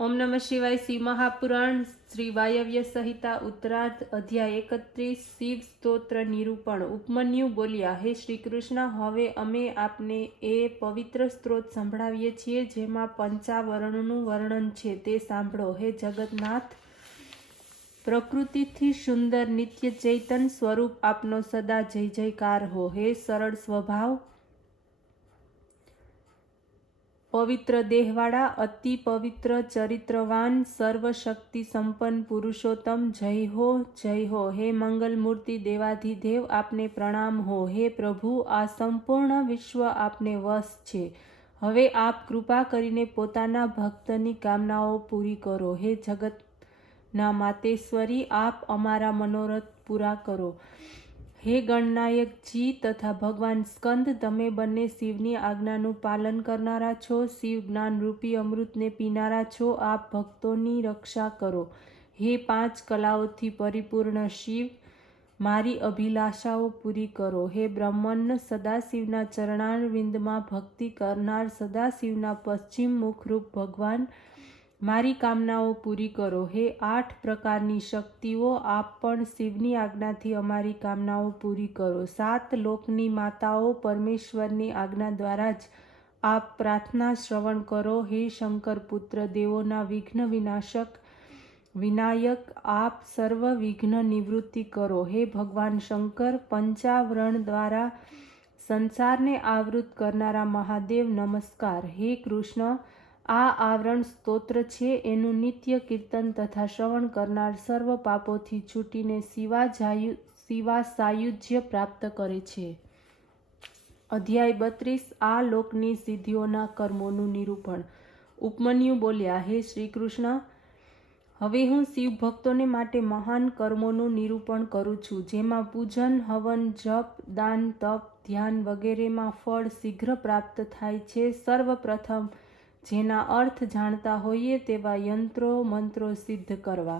ओम नमः शिवाय। श्री महापुराण श्री वायव्य संहिता उत्तरार्ध अध्याय 31 शिव स्त्रोत्र निरूपण। उपमन्यु बोल्या, हे श्री कृष्ण, हवे अमे आपने ए पवित्र स्त्रोत संभळावीए छीए जेमां पंचावरणનું વર્ણન છે તે સાંભળો। હે જગન્નાથ, પ્રકૃતિથી સુંદર નિત્ય ચૈતન સ્વરૂપ આપનો સદા જય જયકાર હો। હે સરળ સ્વભાવ, पवित्र देहवाड़ा, अति पवित्र चरित्रवान, सर्वशक्ति संपन्न पुरुषोत्तम, जय हो जय हो। हे मंगल मूर्ति देवाधिदेव, आपने प्रणाम हो। हे प्रभु, आ संपूर्ण विश्व आपने वश छे। हवे आप कृपा करीने पोताना भक्तनी कामनाओं पूरी करो। हे जगतना मातेश्वरी, आप अमारा मनोरथ पूरा करो। हे गणनायक जी तथा भगवान स्कंद, तमे बने शिवनी आज्ञानु पालन करनारा छो। शिव ज्ञान रूपी अमृत ने पीनारा छो। आप भक्तों रक्षा करो। हे 5 कलाओं परिपूर्ण शिव, मारी अभिलाषाओं पूरी करो। हे ब्रह्मन, सदाशिवना चरणारविंद में भक्ति करनार सदाशिवना पश्चिम मुख रूप भगवान, मारी कामनाओं पूरी करो। हे 8 प्रकारनी शक्तिओ, आप पण शिवनी आज्ञाथी अमारी कामनाओं पूरी करो। 7 लोकनी माताओं, परमेश्वरनी आज्ञा द्वारा ज आप प्रार्थना श्रवण करो। हे शंकर पुत्र देवोना विघ्न विनाशक विनायक, आप सर्व विघ्न निवृत्ति करो। हे भगवान शंकर, पंचावरण द्वारा संसार ने आवृत करनारा महादेव, नमस्कार। हे कृष्ण, आ आवरण स्तोत्र छे, एनु नित्य कीर्तन तथा श्रवण करनार सर्व पापोथी छूटीने शिवा सायुज्य प्राप्त करे छे। अध्याय 32 आ लोकनी सिद्धिओना कर्मोनु निरूपण। उपमन्यु बोल्या, हे श्री कृष्ण, हवे हूँ शिव भक्तोने माटे महान कर्मोनु निरूपण करूँ छूँ, जेमां पूजन, हवन, जप, दान, तप, ध्यान वगैरे में फल शीघ्र प्राप्त थाय छे। सर्वप्रथम जेना अर्थ जाणता होईए तेवा यंत्रो मंत्रो सिद्ध करवा।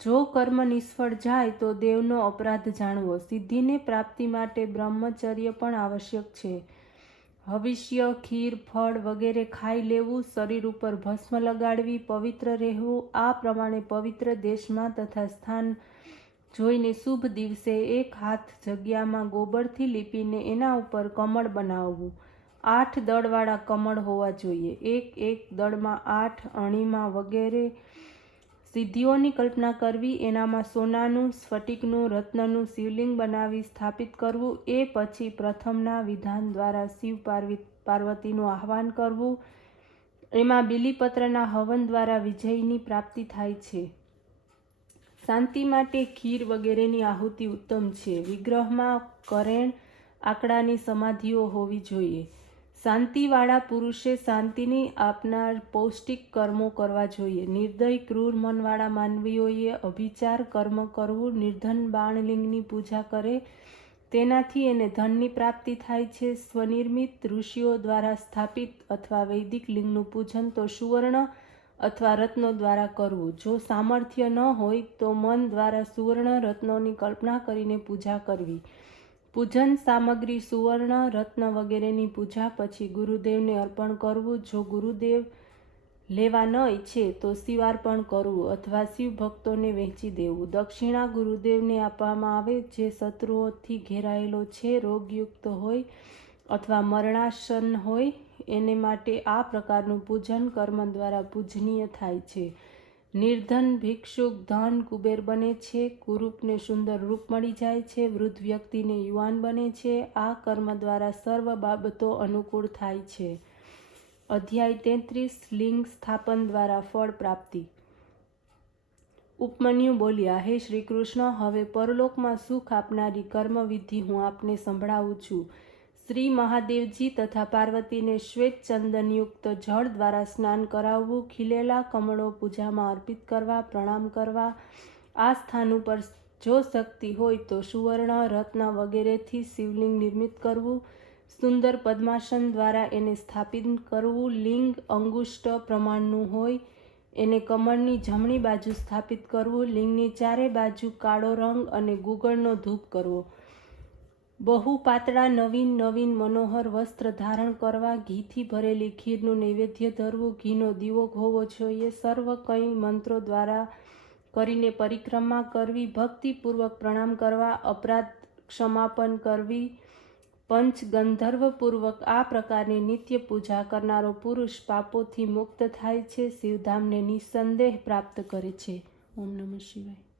जो कर्म निष्फळ जाय तो देवनो अपराध जाणवो। सिद्धिने प्राप्ति माटे ब्रह्मचर्य पण आवश्यक छे। हविष्य, खीर, फळ वगैरे खाई लेवू, शरीर उपर भस्म लगाड़वी, पवित्र रहेवू। आ प्रमाणे पवित्र देशमां तथा स्थान जोईने शुभ दिवसे 1 हाथ जग्यामां गोबरथी लीपीने एना उपर कमळ बनाववू। 8 दळवाळा कमळ होवा जोईए। एक दळमां 8 अणिमा वगैरे सिद्धिओनी कल्पना करवी। एनामां सोनानुं, स्फटिकनुं, रत्ननुं शिवलिंग बनावी स्थापित करवू। ए पछी प्रथमना विधान द्वारा शिव पार्वतीनुं आह्वान करवू। एमां बीलीपत्रना हवन द्वारा विजयनी प्राप्ति थाय छे। शांति माटे खीर वगैरेनी आहुति उत्तम छे। विग्रहमां करेण आंकड़ानी समाधिओ होवी जोईए। शांतिवाळा पुरुषे शांतिनी आपनार पौष्टिक कर्मों करवा जोईए। निर्दय क्रूर मनवाळा मानवीओए अभिचार कर्म करवू। निर्धन बाणलिंगनी पूजा करे तेनाथी एने धननी प्राप्ति थाय छे। स्वनिर्मित ऋषिओ द्वारा स्थापित अथवा वैदिक लिंगનું પૂજન तो सुवर्ण अथवा रत्नों द्वारा करवू। जो सामर्थ्य न होय तो मन द्वारा सुवर्ण रत्नों की कल्पना करीने पूजा करवी। पूजन सामग्री सुवर्ण रत्न वगैरेनी पूजा पछी गुरुदेवने अर्पण करवू। जो गुरुदेव लेवा न इच्छे तो शिवार्पण करवू अथवा शिव भक्तोने वहेंची देवू। दक्षिणा गुरुदेवने आपवामां आवे जे शत्रुओथी घेरायेलो छे, रोगयुक्त होय अथवा मरणासन होय एने माटे आ प्रकारनुं पूजन कर्म द्वारा पूजनीय थाय छे। निर्धन भिक्षुक धन कुबेर बने छे। कुरूपने सुंदर रूप मळी जाय छे। वृद्ध व्यक्तिने युवान बने छे। आ कर्म द्वारा सर्व बाबतो अनुकूल थाय छे। अध्याय 33 लिंग स्थापन द्वारा फल प्राप्ति। उपमन्यु बोल्या, हे श्री कृष्ण, हवे परलोक में सुख आपनारी कर्म विधि हूँ आपने संभळावुं छूं। श्री महादेवजी तथा पार्वती ने श्वेत चंदन युक्त जल द्वारा स्नान करावू। खिलेला कमळो पूजा में अर्पित करवा, प्रणाम करवा। आ स्थान पर जो शक्ति होय तो सुवर्ण रत्न वगैरह थी शिवलिंग निर्मित करवू। सुंदर पद्मासन द्वारा एने स्थापित करवू। लिंग अंगुष्ट प्रमाणनु होय एने कमळनी जमणी बाजू स्थापित करवू। लिंगनी चारे बाजू काळो रंग अने गुगळनो धूप करवो। બહુ પાતળા નવીન નવીન મનોહર વસ્ત્ર ધારણ કરવા, ઘીથી ભરેલી ખીરનું નૈવેદ્ય ધરવું, ઘીનો દીવો હોવો જોઈએ, સર્વ કંઈ મંત્રો દ્વારા કરીને પરિક્રમા કરવી, ભક્તિપૂર્વક પ્રણામ કરવા, અપરાધ ક્ષમાપન કરવી, પંચ ગંધર્વપૂર્વક આ પ્રકારની નિત્ય પૂજા કરનારો પુરુષ પાપોથી મુક્ત થાય છે, શિવધામને નિસંદેહ પ્રાપ્ત કરે છે. ઓમ નમઃ શિવાય.